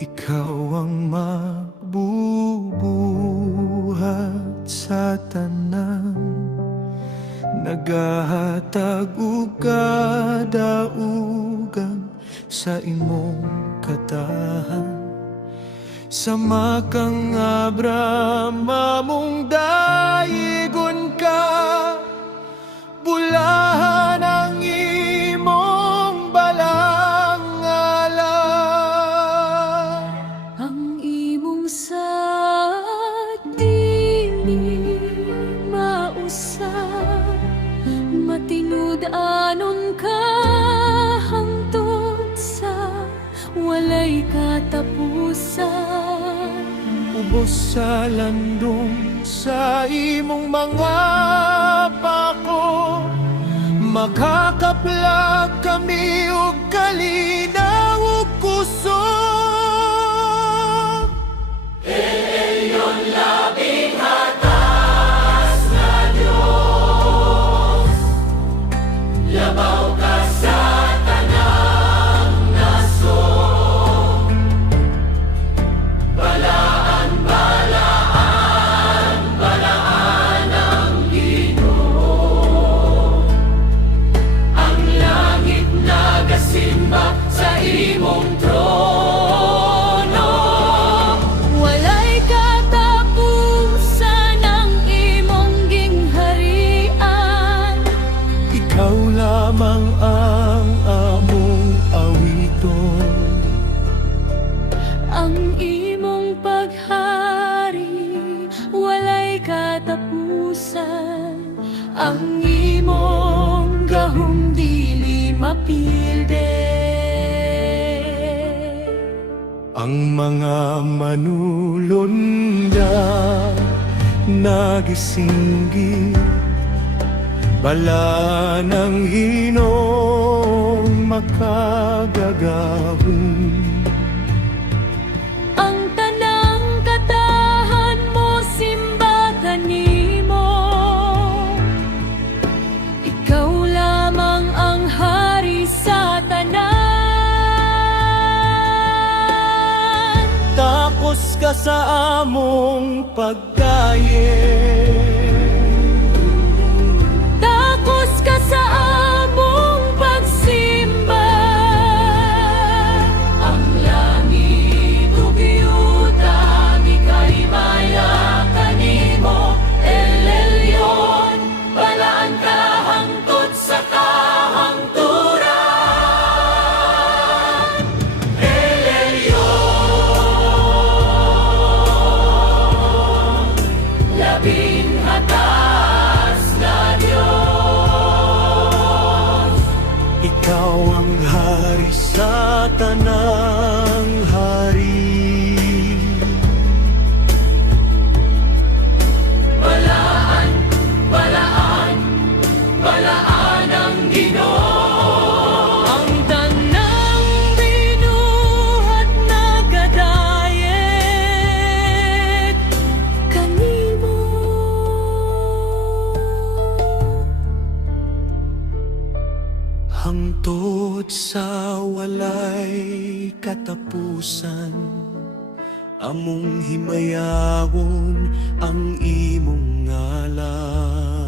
Ikaw ang magbubuhat sa tanan, nagahatag ug kadaugan sa imong katahan. Sama kang Abraham, among dayigon ka, bulahan ang imong balangalan. Ang imong sad dili mausab, matinud anon ka hangtod sa walay katapusan. Ubos sa landong sa imong mga pako, makakaplag kami og kalinaw ug kusog. Walay katapusan ang imong gingharian. Ikaw lamang ang among awiton. Ang imong paghari walay katapusan. Ang imong gahom dili mapilde. Ang mga manulunda nagisinggi, bala ng hinong makagagahon. Ang tanang katahan mo simba kanimo. Ikaw lamang ang hari sa tanan. Tapos ka sa among pagkaye, Takos ka sa among pagsimba. Ang langit ug yuta mikahimaya kanimo. El Elyon, balaan ka hangtod sa kahangturan. El Elyon, labing hatas na Diyos. ikaw ang hari sa tanang hari. Balaan, balaan, balaan ang Ginoo. Ang tanang binuhat na kadayet kanimo. Hangtod sa walay katapusan, among himayawon ang imong ngalan.